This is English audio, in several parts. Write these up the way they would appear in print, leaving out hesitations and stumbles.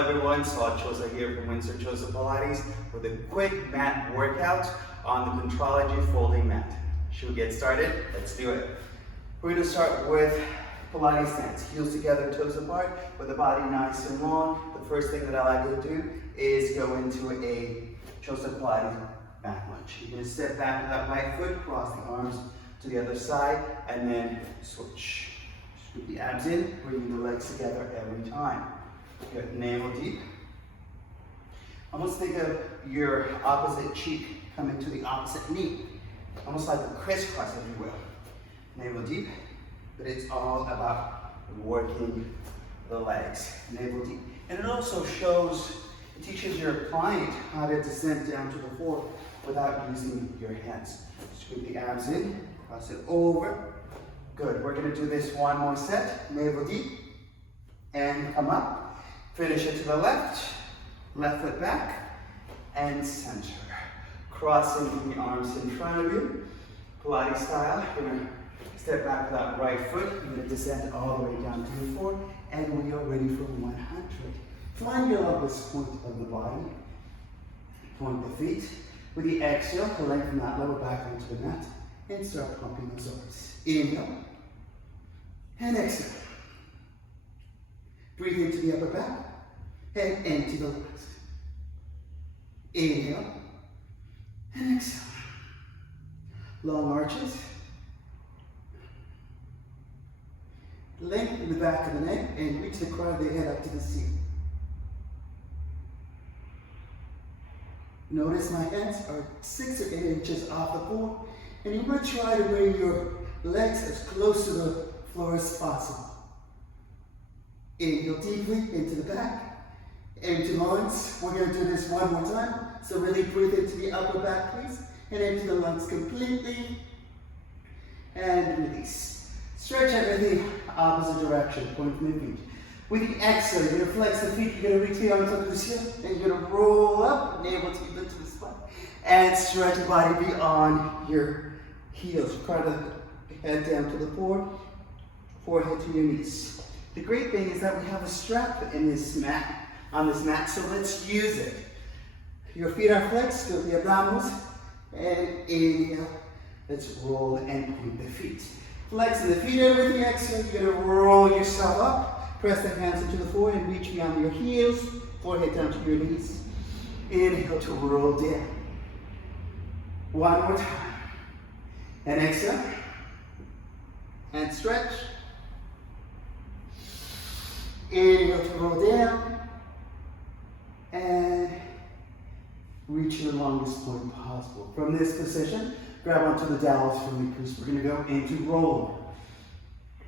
everyone, Saul Choza here from Choza Pilates with a quick mat workout on the Contrology folding mat. Should we get started? Let's do it. We're going to start with Pilates Stance. Heels together, toes apart, with the body nice and long. The first thing that I like to do is go into a Choza Pilates back lunge. You're going to step back with that right foot, cross the arms to the other side, and then switch. Scoop the abs in, bringing the legs together every time. Good, navel deep. Almost think of your opposite cheek coming to the opposite knee. Almost like a crisscross, if you will. Navel deep, but it's all about working the legs. Navel deep. And it also shows, it teaches your client how to descend down to the floor without using your hands. Scoop the abs in, cross it over. Good, we're gonna do this one more set. Navel deep, and come up. Finish it to the left, left foot back, and center. Crossing the arms in front of you, Pilates style. You're gonna step back with that right foot. You're gonna descend all the way down to the floor, and we are ready for 100. Find your lowest point of the body. Point the feet. With the exhale, lengthen that lower back onto the mat, and start pumping those arms. Inhale, and exhale. Breathe into the upper back, and empty the legs. Inhale, and exhale. Long arches. Lengthen the back of the neck, and reach the crown of the head up to the ceiling. Notice my hands are 6 or 8 inches off the floor, and you want to try to bring your legs as close to the floor as possible. Inhale deeply into the back, empty lungs. We're going to do this one more time. So really breathe into the upper back, please, and empty the lungs completely. And release. Stretch everything opposite direction, point from the feet. With the exhale, you're going to flex the feet, you're going to reach the arms up to the ceiling, and you're going to roll up, navel deep into the spine, and stretch the body beyond your heels. Crown of the head down to the floor, forehead to your knees. The great thing is that we have a strap in this mat, on this mat, so let's use it. Your feet are flexed, go the abdominals, and inhale. Let's roll and point the feet. Flexing the feet over with the exhale, you're going to roll yourself up, press the hands into the floor and reach beyond your heels, forehead down to your knees. Inhale to roll down. One more time. And exhale. And stretch. Inhale to roll down, and reach your longest point possible. From this position, grab onto the dowels for me, because we're going to go into rollover.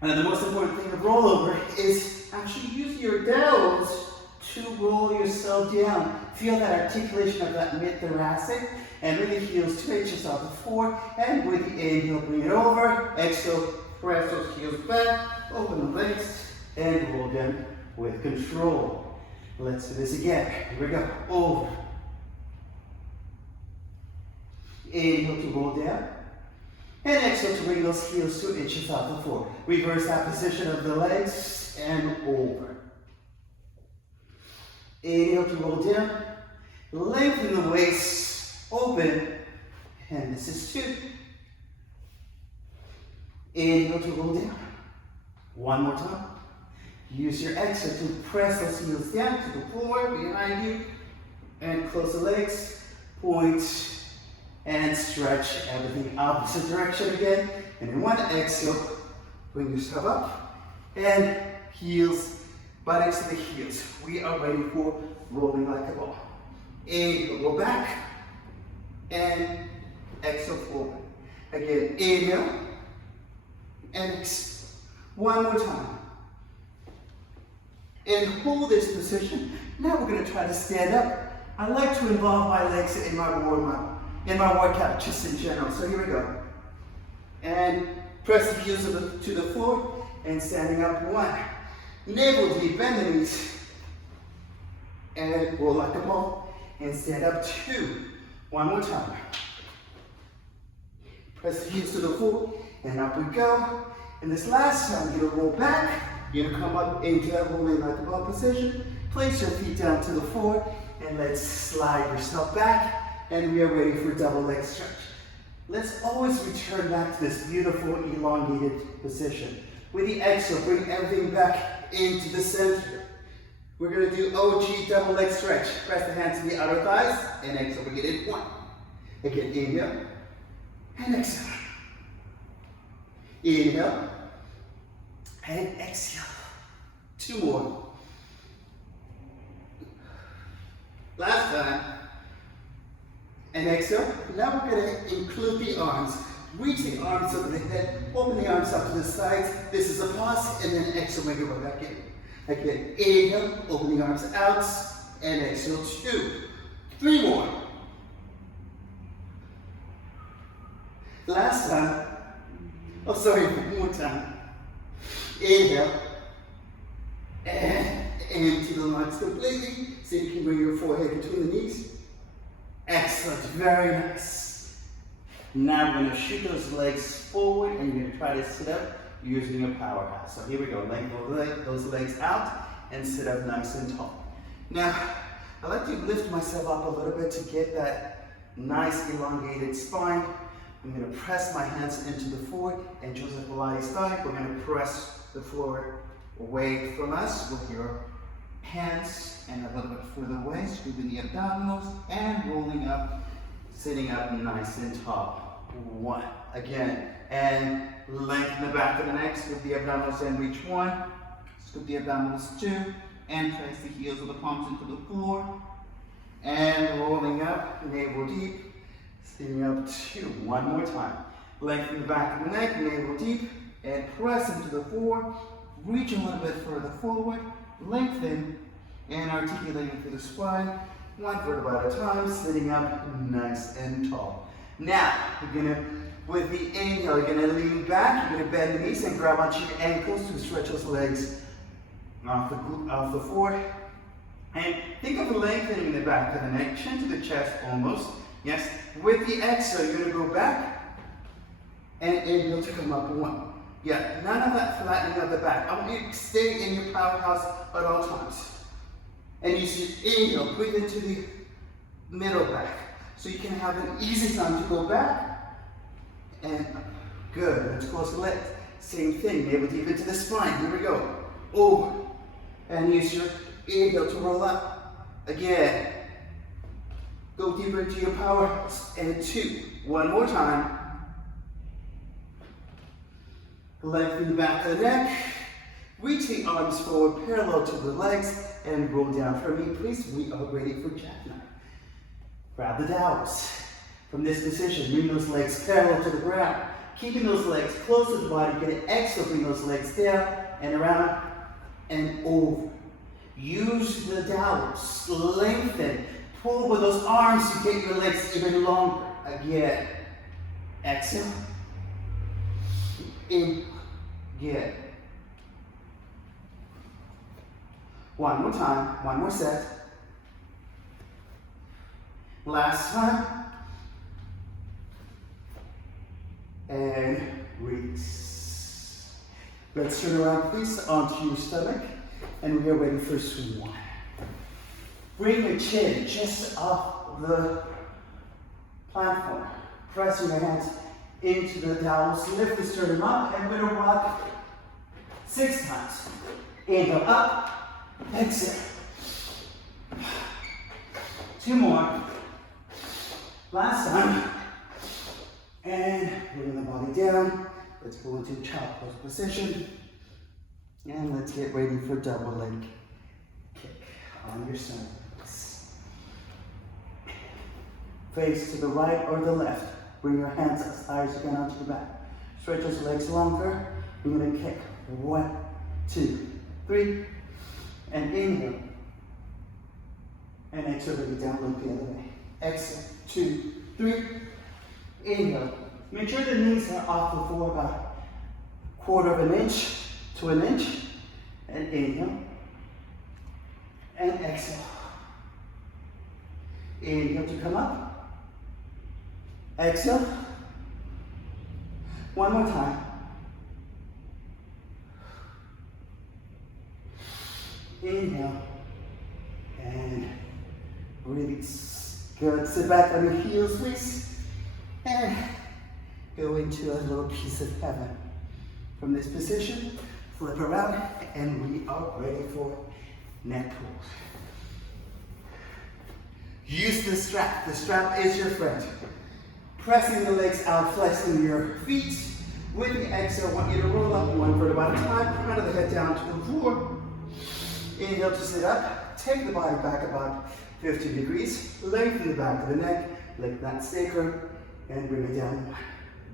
And the most important thing of rollover is actually use your dowels to roll yourself down. Feel that articulation of that mid-thoracic, and really heels 2 inches off the floor. And with the inhale, bring it over. Exhale, press those heels back, open the legs, and roll down with control. Let's do this again. Here we go. Over. Inhale to roll down. And exhale to bring those heels 2 inches off the floor. Reverse that position of the legs and over. Inhale to roll down. Lengthen the waist, open. And this is 2. Inhale to roll down. One more time. Use your exhale to press those heels down to the floor behind you, and close the legs, point, and stretch everything opposite direction again. And in one exhale, bring yourself up, and heels, buttocks to the heels. We are ready for rolling like a ball. Inhale, go back, and exhale forward. Again, inhale, and exhale. One more time. And hold this position. Now we're going to try to stand up. I like to involve my legs in my warm-up, in my workout, just in general. So here we go. And press the heels to the floor, and standing up 1. Navel deep, bend the knees, and roll like a ball, and stand up 2. One more time. Press the heels to the floor, and up we go. And this last time, you're going to roll back. You're going to come up into that rolling like a ball position. Place your feet down to the floor and let's slide yourself back, and we are ready for double leg stretch. Let's always return back to this beautiful elongated position. With the exhale, bring everything back into the center. We're going to do OG double leg stretch. Press the hands to the outer thighs and exhale. We get in 1. Again, inhale and exhale. Inhale and exhale. 2 more. Last time. And exhale. Now we're going to include the arms. Reach the arms over the head. Open the arms up to the sides. This is a pause. And then exhale, make it back in. Again, inhale. Open the arms out. And exhale. 2. 3 more. Last time. Oh, sorry. 1 more time. Inhale. And empty the lungs completely. So you can bring your forehead between the knees. Excellent, very nice. Now we're going to shoot those legs forward and you're going to try to sit up using a powerhouse. So here we go, lengthen those legs out and sit up nice and tall. Now, I like to lift myself up a little bit to get that nice elongated spine. I'm going to press my hands into the floor and Joseph Pilates style. We're going to press the floor away from us with your hands and a little bit further away, scooping the abdominals and rolling up, sitting up nice and tall. 1. Again, and lengthen the back of the neck, scoop the abdominals and reach 1, scoop the abdominals 2, and press the heels of the palms into the floor, and rolling up, navel deep, sitting up 2. 1 more time. Lengthen the back of the neck, navel deep, and press into the floor, reach a little bit further forward, lengthen, and articulating through the spine, 1 vertebra at a time, sitting up nice and tall. Now, you're gonna, with the inhale, you're gonna lean back, you're gonna bend the knees and grab onto your ankles to stretch those legs off the floor. And think of lengthening the back of the neck, chin to the chest almost. Yes, with the exhale, you're gonna go back and inhale to come up 1. Yeah, none of that flattening of the back. I want you to stay in your powerhouse at all times. And use your inhale, breathe into the middle back. So you can have an easy time to go back. And good, let's close the legs. Same thing, navel deep into the spine. Here we go. Over. And use your inhale to roll up. Again. Go deeper into your powerhouse. And 2. 1 more time. Lengthen the back of the neck. Reach the arms forward parallel to the legs and roll down for me, please. We are ready for jackknife. Grab the dowels. From this position, bring those legs parallel to the ground. Keeping those legs close to the body, get an exhale, bring those legs down and around and over. Use the dowels, lengthen, pull with those arms to get your legs even longer. Again, exhale, in, again. 1 more time, 1 more set. Last time. And release. Let's turn around, please, onto your stomach. And we are ready for swan. Bring your chin just off the platform. Pressing your hands into the dowels. Lift the sternum up and we're going to rock 6 times. Inhale up. Exhale. 2 more. Last time. And bring the body down. Let's go into child pose position. And let's get ready for double leg kick on your stomach. Face to the right or the left. Bring your hands as high as you can onto the back. Stretch those legs longer. We're going to kick. 1, 2, 3. And inhale. And exhale, bring it down, look the other way. Exhale, 2, 3. Inhale. Make sure the knees are off the floor about 1/4 of an inch to an inch. And inhale. And exhale. Inhale to come up. Exhale. 1 more time. Inhale. Release. Good. Sit back on your heels, please. And go into a little piece of heaven. From this position, flip around, and we are ready for neck pulls. Use the strap. The strap is your friend. Pressing the legs out, flexing your feet. With the exhale, I want you to roll up one foot at a time, crown of the head down to the floor. Inhale to sit up. Take the body back about 50 degrees. Lengthen the back of the neck, lift that sacrum, and bring it down.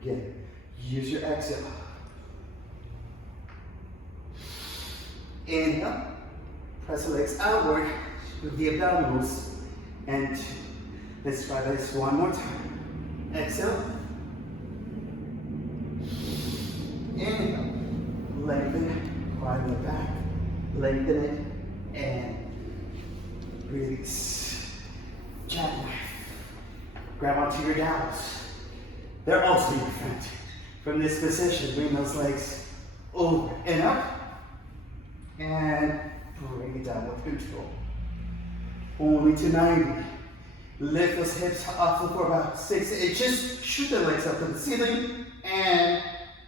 Again, use your exhale. Inhale, press the legs outward with the abdominals, and let's try this one more time. Exhale. Inhale, lengthen, climb the back, lengthen it, and release. Jackknife. Grab onto your dowels. They're also your friend. From this position, bring those legs over and up, and bring it down with control. Only to 90. Lift those hips off the floor about 6 inches. Shoot the legs up to the ceiling, and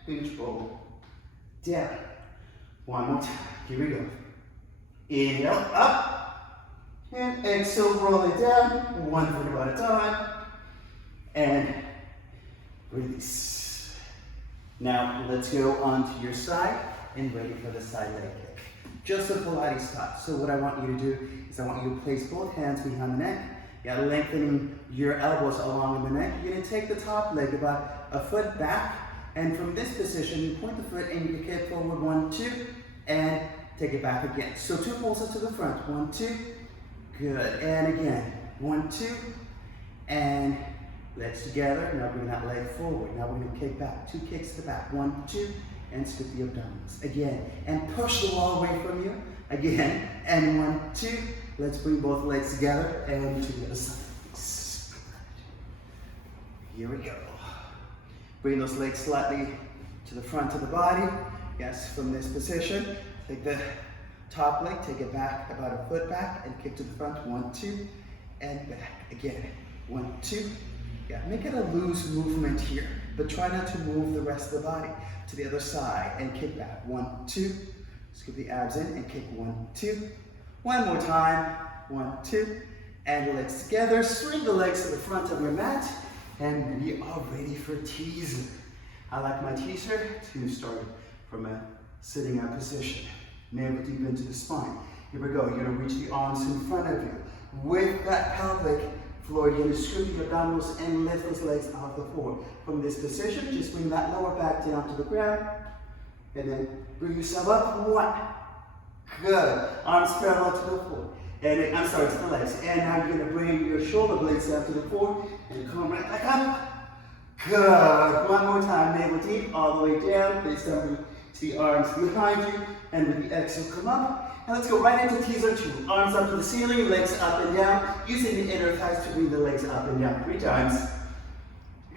control. Down. One more time. Here we go. Inhale, up. And exhale, roll it down. One foot at a time. And release. Now, let's go onto your side and ready for the side leg kick. Just a Pilates style. So what I want you to do is I want you to place both hands behind the neck. You're lengthening your elbows along the neck. You're going to take the top leg about a foot back. And from this position, you point the foot and you kick it forward, 1, 2, and take it back again. So 2 pulses to the front, 1, 2, good. And again, 1, 2, and legs together. Now bring that leg forward. Now we're going to kick back, 2 kicks to the back, 1, 2, and scoop the abdominals. Again, and push the wall away from you. Again, and 1, 2. Let's bring both legs together and to the other side. Here we go. Bring those legs slightly to the front of the body. Yes, from this position, take the top leg, take it back about a foot back, and kick to the front. 1, 2, and back. Again, 1, 2. Yeah, make it a loose movement here, but try not to move the rest of the body to the other side and kick back. 1, 2. Scoop the abs in and kick 1, 2. One more time. 1, 2. And legs together. Swing the legs to the front of your mat. And we are ready for teaser. I like my teaser to start from a sitting up position. Navel deep into the spine. Here we go. You're going to reach the arms in front of you. With that pelvic floor, you're going to scoop the abdominals and lift those legs off the floor. From this position, just bring that lower back down to the ground. And then bring yourself up. 1. Good. Arms parallel to the floor. And to the legs. And now you're going to bring your shoulder blades down to the floor and come right back up. Good. One more time. Navel deep, all the way down. Face down to the arms behind you. And with the exhale, come up. And let's go right into teaser 2. Arms up to the ceiling, legs up and down. Using the inner thighs to bring the legs up and down 3 times.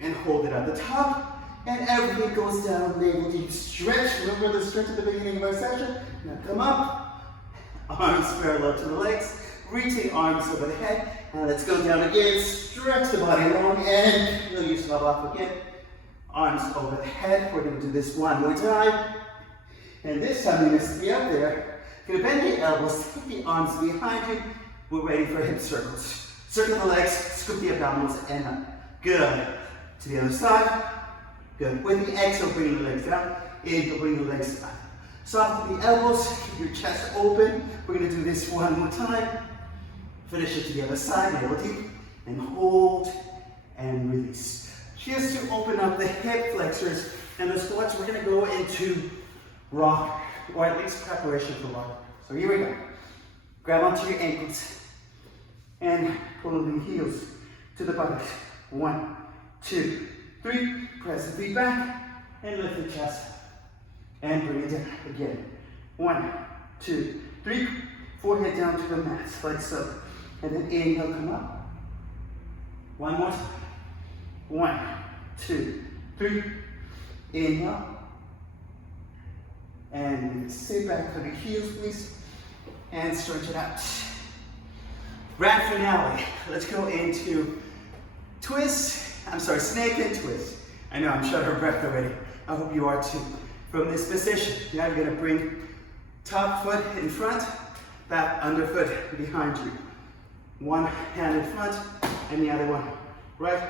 And hold it at the top. And everything goes down. Navel deep. Stretch. Remember the stretch at the beginning of our session. Now come up. Arms parallel to the legs, reaching arms over the head, and let's go down again, stretch the body long, and release yourself up again. Arms over the head, we're going to do this one more time, and this time you're going to be up there, you're going to bend the elbows, take the arms behind you, we're ready for hip circles. Circle the legs, scoop the abdominals, and up. Good. To the other side, good. With the exhale, bring the legs down, inhale, bring the legs up. Soften the elbows, keep your chest open. We're going to do this one more time. Finish it to the other side, navel deep, and hold, and release. Just to open up the hip flexors and the squats, we're going to go into rock, or at least preparation for rock. So here we go. Grab onto your ankles, and pull the heels to the buttocks. 1, 2, 3. Press the feet back, and lift the chest. And bring it down again. 1, 2, 3. Forehead down to the mat, like so. And then inhale, come up. One more time. 1, 2, 3. Inhale. And sit back on your heels, please. And stretch it out. Grand finale. Let's go into snake and twist. I know I'm short of breath already. I hope you are too. From this position, now you're gonna bring top foot in front, back underfoot behind you. One hand in front and the other one right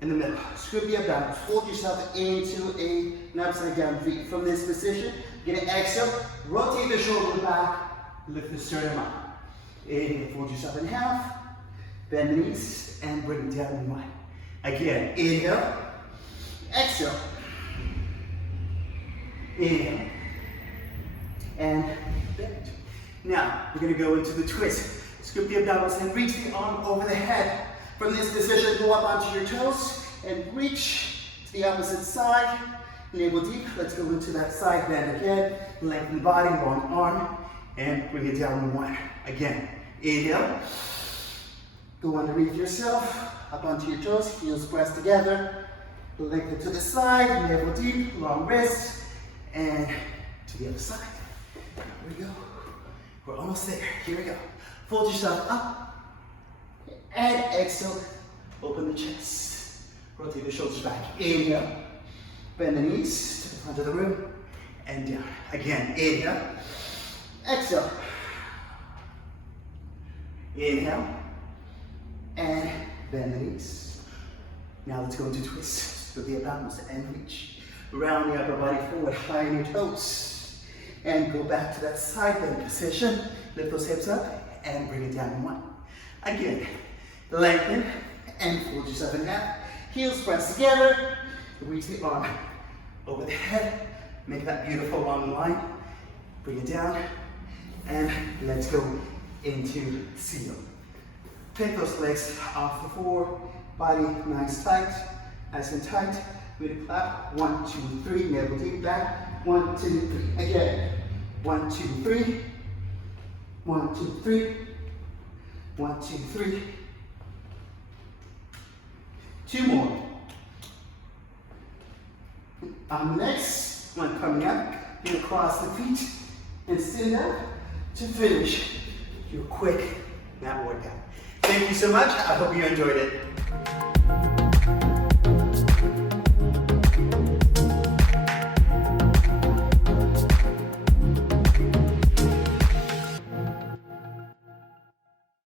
in the middle. Scoop your abdomen, fold yourself into an upside down V. From this position, you're gonna exhale, rotate the shoulder back, lift the sternum up. Inhale, fold yourself in half, bend the knees, and bring it down in one. Again, inhale, exhale, inhale, and bend. Now, we're gonna go into the twist. Scoop the abdominals and reach the arm over the head. From this position, go up onto your toes and reach to the opposite side. Navel deep. Let's go into that side bend again. Lengthen the body, long arm, and bring it down in one. Again, inhale. Go underneath yourself, up onto your toes, heels pressed together. Lengthen to the side, navel deep, long wrist, and to the other side. Here we go. We're almost there. Here we go. Fold yourself up, and exhale. Open the chest. Rotate the shoulders back. Inhale. Bend the knees to the front of the room, and down. Again, inhale. Exhale. Inhale. And bend the knees. Now let's go into twist. With the abdominals and reach. Round the upper body forward, high on your toes. And go back to that side bend position. Lift those hips up and bring it down in one. Again, lengthen and fold yourself in half. Heels pressed together. Reach the arm over the head. Make that beautiful long line. Bring it down. And let's go into seal. Take those legs off the floor. Body nice tight. Nice and tight. With a clap. 1, 2, 3. Navel deep back. 1, 2, 3. Again. 1, 2, 3. 1, 2, 3. 1, 2, 3. 2 more. On the next one coming up, you're gonna cross the feet and stand up to finish your quick mat workout. Thank you so much. I hope you enjoyed it.